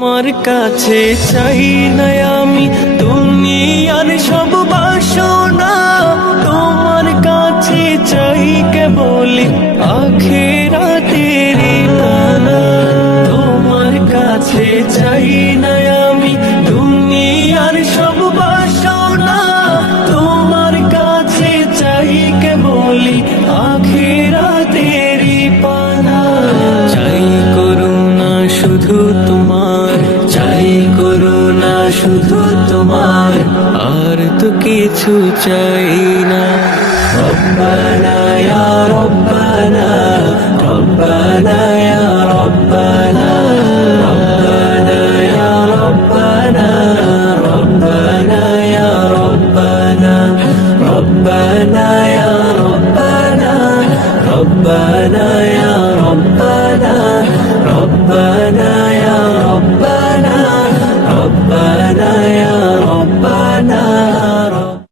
তোমার কাছে চাই না আমি দুনিয়ার সব বাসনা, তোমার কাছে চাই কেবল আখিরাতের পানা। তোমার কাছে চাই না আমি দুনিয়ার সব বাসনা, তোমার কাছে চাই কেবল আখিরাতের পানা। চাই করুণা শুধু তোমার, চাই করুণা শুধু তোমার, আর তো কিছু চাই না। রব্বানা ইয়া